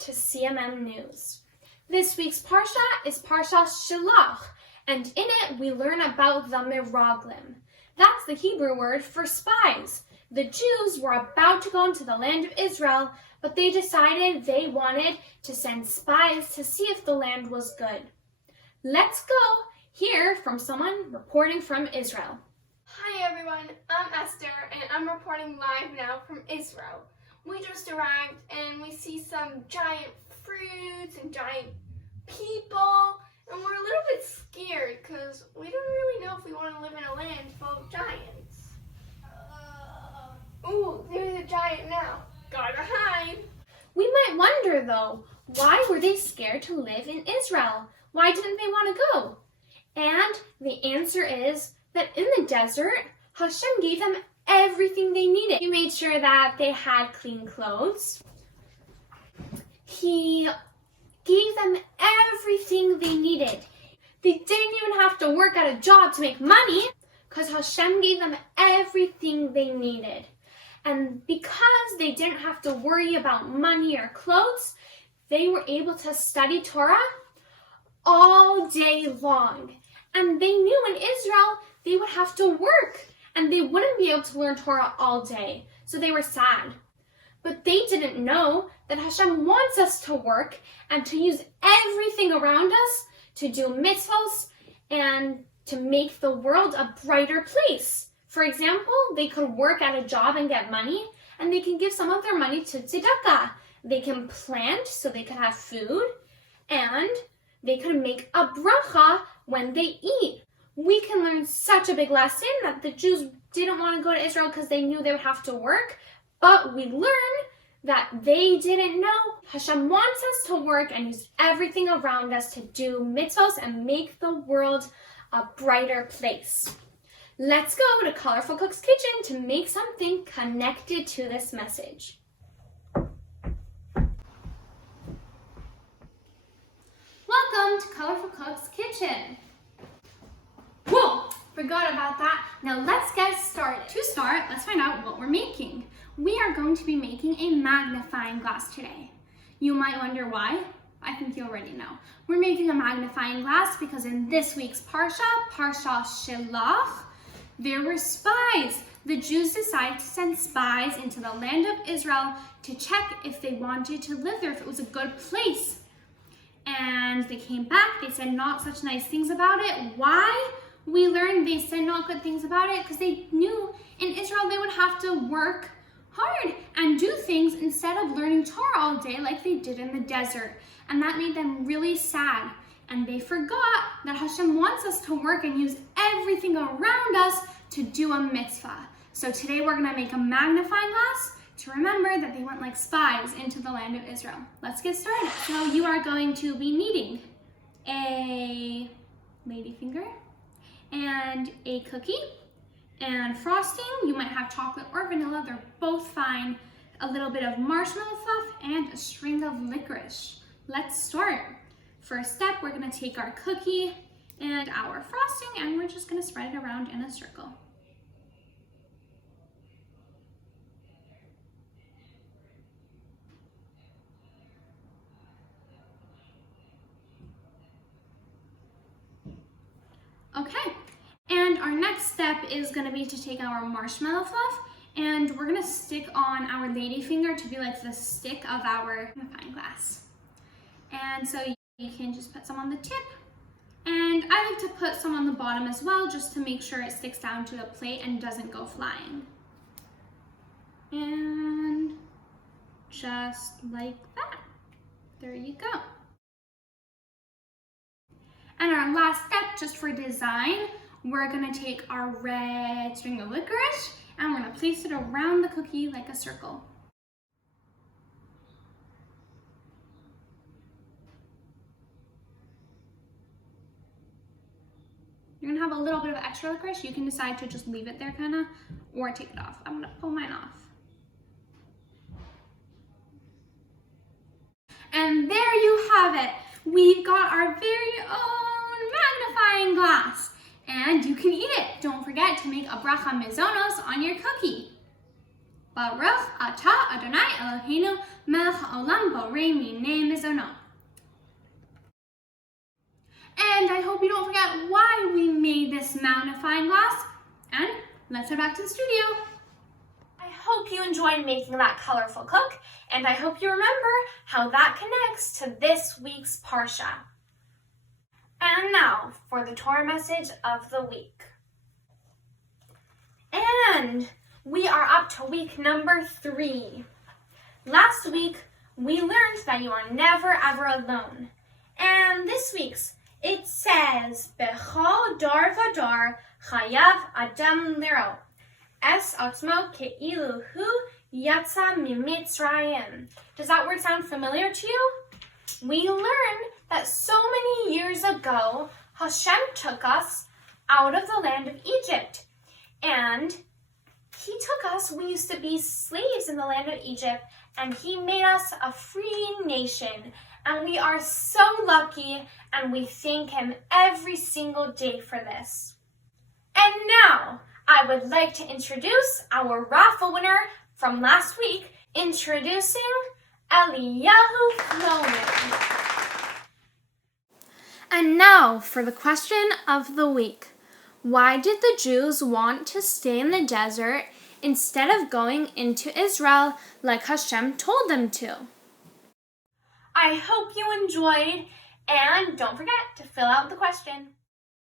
to CMM News. This week's Parsha is Parshas Shlach, and in it we learn about the Miraglim. That's the Hebrew word for spies. The Jews were about to go into the land of Israel, but they decided they wanted to send spies to see if the land was good. Let's go hear from someone reporting from Israel. Hi everyone, I'm Esther and I'm reporting live now from Israel. We just arrived and we see some giant fruits and giant people, and we're a little bit scared because we don't really know if we want to live in a land full of giants. Ooh, there's a giant now. Gotta hide. We might wonder though, why were they scared to live in Israel? Why didn't they want to go? And the answer is that in the desert, Hashem gave them everything they needed. He made sure that they had clean clothes. He gave them everything they needed. They didn't even have to work at a job to make money because Hashem gave them everything they needed. And because they didn't have to worry about money or clothes, they were able to study Torah all day long. And they knew in Israel they would have to work and they wouldn't be able to learn Torah all day. So they were sad. But they didn't know that Hashem wants us to work and to use everything around us to do mitzvahs and to make the world a brighter place. For example, they could work at a job and get money, and they can give some of their money to tzedakah. They can plant so they can have food, and they could make a bracha when they eat. We can learn such a big lesson that the Jews didn't want to go to Israel because they knew they would have to work, but we learn that they didn't know Hashem wants us to work and use everything around us to do mitzvahs and make the world a brighter place. Let's go to Colorful Cook's Kitchen to make something connected to this message. Welcome to Colorful Cook's Kitchen. Whoa, forgot about that. Now let's get started. To start, let's find out what we're making. We are going to be making a magnifying glass today. You might wonder why. I think you already know. We're making a magnifying glass because in this week's Parsha, Parshas Shlach, there were spies. The Jews decided to send spies into the land of Israel to check if they wanted to live there, if it was a good place. And they came back, they said not such nice things about it. Why? We learned they said not good things about it because they knew in Israel they would have to work hard and do things instead of learning Torah all day like they did in the desert. And that made them really sad. And they forgot that Hashem wants us to work and use everything around us to do a mitzvah. So today we're gonna make a magnifying glass to remember that they went like spies into the land of Israel. Let's get started. So you are going to be needing a ladyfinger and a cookie and frosting. You might have chocolate or vanilla, they're both fine. A little bit of marshmallow fluff and a string of licorice. Let's start. First step, we're gonna take our cookie and our frosting and we're just gonna spread it around in a circle. Okay, and our next step is gonna be to take our marshmallow fluff and we're gonna stick on our ladyfinger to be like the stick of our magnifying glass. And so you can just put some on the tip. And I like to put some on the bottom as well, just to make sure it sticks down to the plate and doesn't go flying. And just like that. There you go. And our last step, just for design, we're gonna take our red string of licorice and we're gonna place it around the cookie like a circle. You're gonna have a little bit of extra licorice. You can decide to just leave it there kinda, or take it off. I'm gonna pull mine off. And there you have it. We've got our very own magnifying glass. And you can eat it. Don't forget to make a bracha mizonos on your cookie. Baruch atah Adonai Eloheinu melech haolam borei minei mizonot. And I hope you don't forget why we made this magnifying glass. And let's head back to the studio. I hope you enjoyed making that colorful cook, and I hope you remember how that connects to this week's Parsha. And now for the Torah message of the week. And we are up to week number 3. Last week, we learned that you are never ever alone. And this week's, it says, Bechol dar vadar chayav adam liro, es atzmo ke'ilu hu yatsa mimitzrayim. Does that word sound familiar to you? We learned that so many years ago, Hashem took us out of the land of Egypt. And He took us, we used to be slaves in the land of Egypt, and He made us a free nation. And we are so lucky, and we thank Him every single day for this. And now, I would like to introduce our raffle winner from last week, introducing Eliyahu Floman. And now for the question of the week. Why did the Jews want to stay in the desert instead of going into Israel like Hashem told them to? I hope you enjoyed, and don't forget to fill out the question.